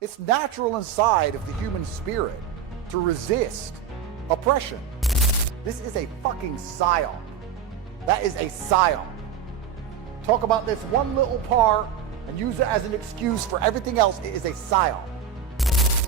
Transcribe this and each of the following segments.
It's natural inside of the human spirit to resist oppression. This is a fucking psyop. That is a psyop. Talk about this one little part and use it as an excuse for everything else. It is a psyop.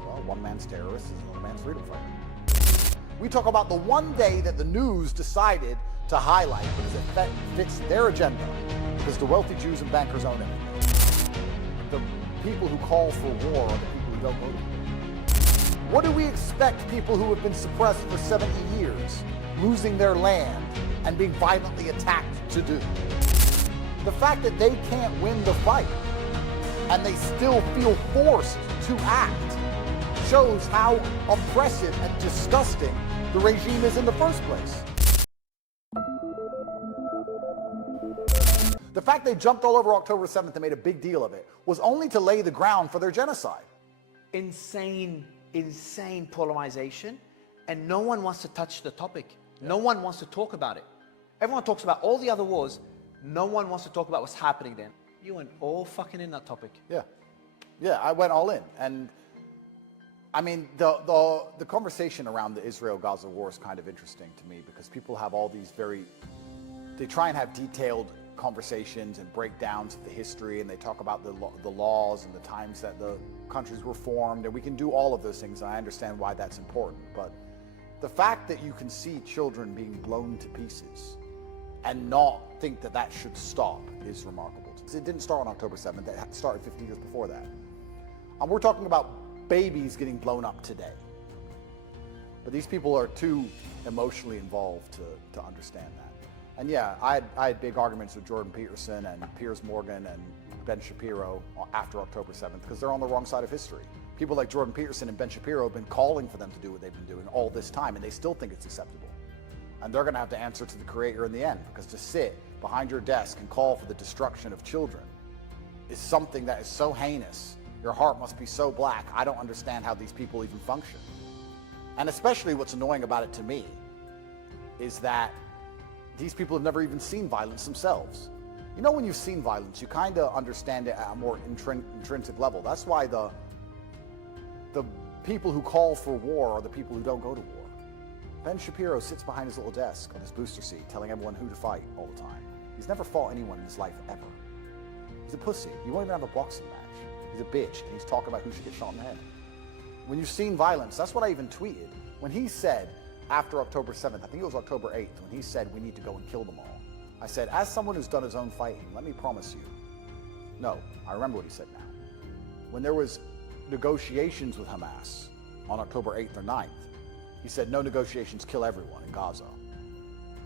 Well, one man's terrorist is another man's freedom fighter. We talk about the one day that the news decided to highlight because it fits their agenda, because the wealthy Jews and bankers own everything. The people who call for war are the people who don't go to war. What do we expect people who have been suppressed for 70 years, losing their land and being violently attacked to do? The fact that they can't win the fight and they still feel forced to act shows how oppressive and disgusting the regime is in the first place. The fact they jumped all over October 7th and made a big deal of it was only to lay the ground for their genocide. Insane polarization, and no one wants to touch the topic. No one wants to talk about it. Everyone talks about all the other wars. No one wants to talk about what's happening then. You went all fucking in that topic. Yeah, I went all in. And I mean, the conversation around the Izrael Gaza war is kind of interesting to me because people have all these they try and have detailed conversations and breakdowns of the history, and they talk about the laws and the times that the countries were formed, and we can do all of those things, and I understand why that's important. But the fact that you can see children being blown to pieces and not think that that should stop is remarkable. It didn't start on October 7th, it started 50 years before that. And we're talking about babies getting blown up today. But these people are too emotionally involved to understand that. And yeah, I had big arguments with Jordan Peterson and Piers Morgan and Ben Shapiro after October 7th because they're on the wrong side of history. People like Jordan Peterson and Ben Shapiro have been calling for them to do what they've been doing all this time, and they still think it's acceptable. And they're going to have to answer to the Creator in the end, because to sit behind your desk and call for the destruction of children is something that is so heinous. Your heart must be so black. I don't understand how these people even function. And especially what's annoying about it to me is that these people have never even seen violence themselves. You know, when you've seen violence, you kind of understand it at a more intrinsic level. That's why the people who call for war are the people who don't go to war. Ben Shapiro sits behind his little desk on his booster seat telling everyone who to fight all the time. He's never fought anyone in his life ever. He's a pussy. He won't even have a boxing match. He's a bitch, and he's talking about who should get shot in the head. When you've seen violence, that's what I even tweeted. When he said, after October 7th, I think it was October 8th, when he said we need to go and kill them all, I said, as someone who's done his own fighting, let me promise you. No, I remember what he said now. When there was negotiations with Hamas on October 8th or 9th, he said, no negotiations, kill everyone in Gaza.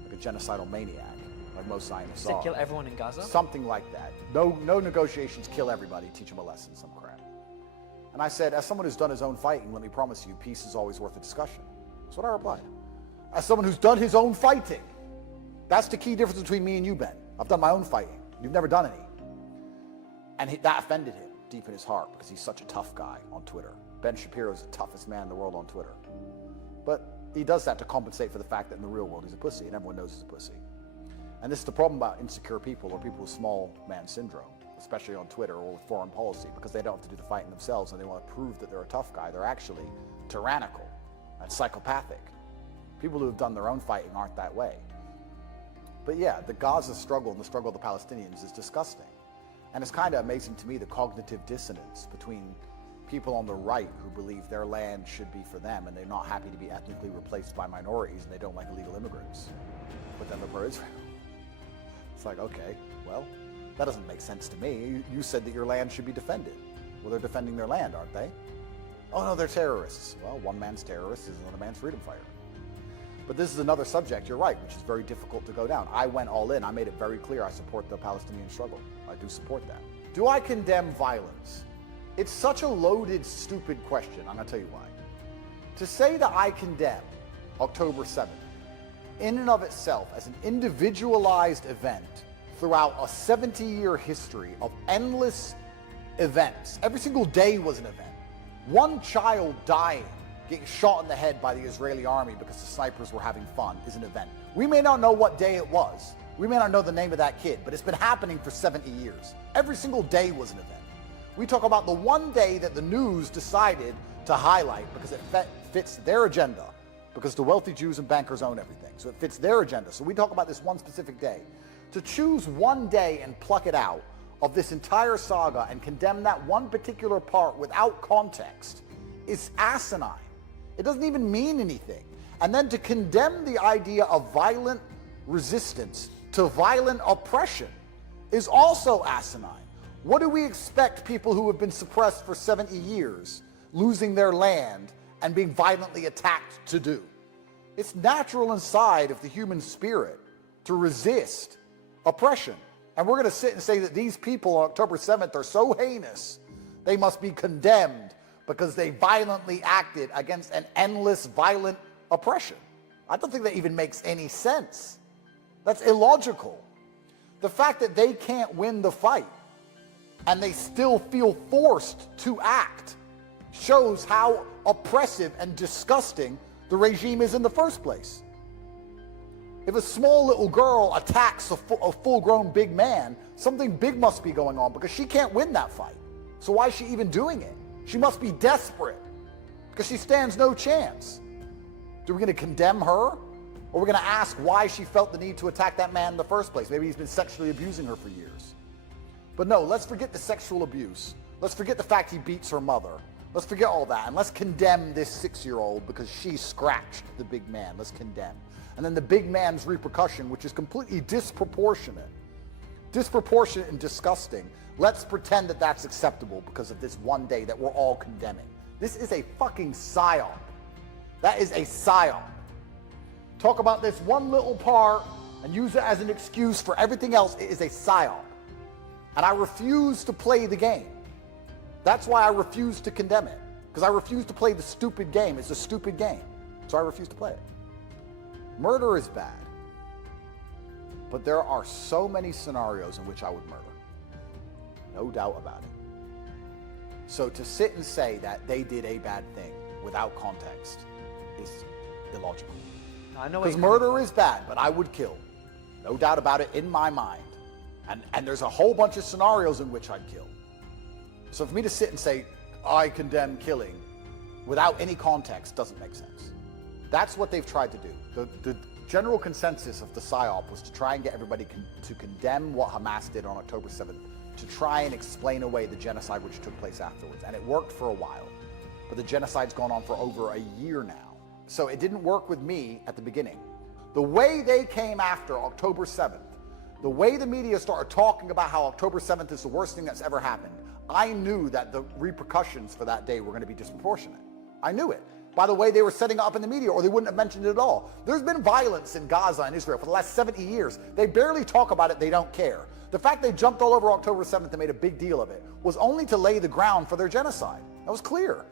Like a genocidal maniac, like most Zionists are. Kill everyone in Gaza? Something like that. No negotiations, kill everybody, teach them a lesson, some crap. And I said, as someone who's done his own fighting, let me promise you, peace is always worth a discussion. That's what I replied. As someone who's done his own fighting, that's the key difference between me and you, Ben. I've done my own fighting. You've never done any. And that offended him deep in his heart because he's such a tough guy on Twitter. Ben Shapiro is the toughest man in the world on Twitter. But he does that to compensate for the fact that in the real world he's a pussy, and everyone knows he's a pussy. And this is the problem about insecure people or people with small man syndrome, especially on Twitter or with foreign policy, because they don't have to do the fighting themselves and they want to prove that they're a tough guy. They're actually tyrannical and psychopathic. People who have done their own fighting aren't that way. But yeah, the Gaza struggle and the struggle of the Palestinians is disgusting. And it's kind of amazing to me the cognitive dissonance between people on the right who believe their land should be for them and they're not happy to be ethnically replaced by minorities and they don't like illegal immigrants. But then they're pro-Israel. It's like, okay, well, that doesn't make sense to me. You said that your land should be defended. Well, they're defending their land, aren't they? Oh no, they're terrorists. Well, one man's terrorist is another man's freedom fighter. But this is another subject, you're right, which is very difficult to go down. I went all in. I made it very clear I support the Palestinian struggle. I do support that. Do I condemn violence? It's such a loaded, stupid question. I'm going to tell you why. To say that I condemn October 7th in and of itself as an individualized event throughout a 70-year history of endless events. Every single day was an event. One child dying, getting shot in the head by the Israeli army because the snipers were having fun is an event. We may not know what day it was. We may not know the name of that kid, but it's been happening for 70 years. Every single day was an event. We talk about the one day that the news decided to highlight because it fits their agenda, because the wealthy Jews and bankers own everything. So it fits their agenda. So we talk about this one specific day. To choose one day and pluck it out of this entire saga and condemn that one particular part without context is asinine. It doesn't even mean anything. And then to condemn the idea of violent resistance to violent oppression is also asinine. What do we expect people who have been suppressed for 70 years, losing their land and being violently attacked to do? It's natural inside of the human spirit to resist oppression. And we're going to sit and say that these people on October 7th are so heinous, they must be condemned because they violently acted against an endless violent oppression. I don't think that even makes any sense. That's illogical. The fact that they can't win the fight and they still feel forced to act shows how oppressive and disgusting the regime is in the first place. If a small little girl attacks a full-grown big man, something big must be going on because she can't win that fight. So why is she even doing it? She must be desperate because she stands no chance. Are we going to condemn her? Or are we going to ask why she felt the need to attack that man in the first place? Maybe he's been sexually abusing her for years. But no, let's forget the sexual abuse. Let's forget the fact he beats her mother. Let's forget all that. And let's condemn this 6-year-old because she scratched the big man. Let's condemn. And then the big man's repercussion, which is completely disproportionate and disgusting. Let's pretend that that's acceptable because of this one day that we're all condemning. This is a fucking psyop. That is a psyop. Talk about this one little part and use it as an excuse for everything else. It is a psyop. And I refuse to play the game. That's why I refuse to condemn it. Because I refuse to play the stupid game. It's a stupid game. So I refuse to play it. Murder is bad. But there are so many scenarios in which I would murder. No doubt about it. So to sit and say that they did a bad thing without context is illogical. I know because murder is bad, but I would kill. No doubt about it in my mind. And there's a whole bunch of scenarios in which I'd kill. So for me to sit and say, I condemn killing without any context doesn't make sense. That's what they've tried to do. The general consensus of the PSYOP was to try and get everybody to condemn what Hamas did on October 7th, to try and explain away the genocide which took place afterwards. And it worked for a while, but the genocide's gone on for over a year now. So it didn't work with me at the beginning. The way they came after October 7th, the way the media started talking about how October 7th is the worst thing that's ever happened, I knew that the repercussions for that day were going to be disproportionate. I knew it. By the way they were setting it up in the media, or they wouldn't have mentioned it at all. There's been violence in Gaza and Israel for the last 70 years. They barely talk about it, they don't care. The fact they jumped all over October 7th and made a big deal of it was only to lay the ground for their genocide. That was clear.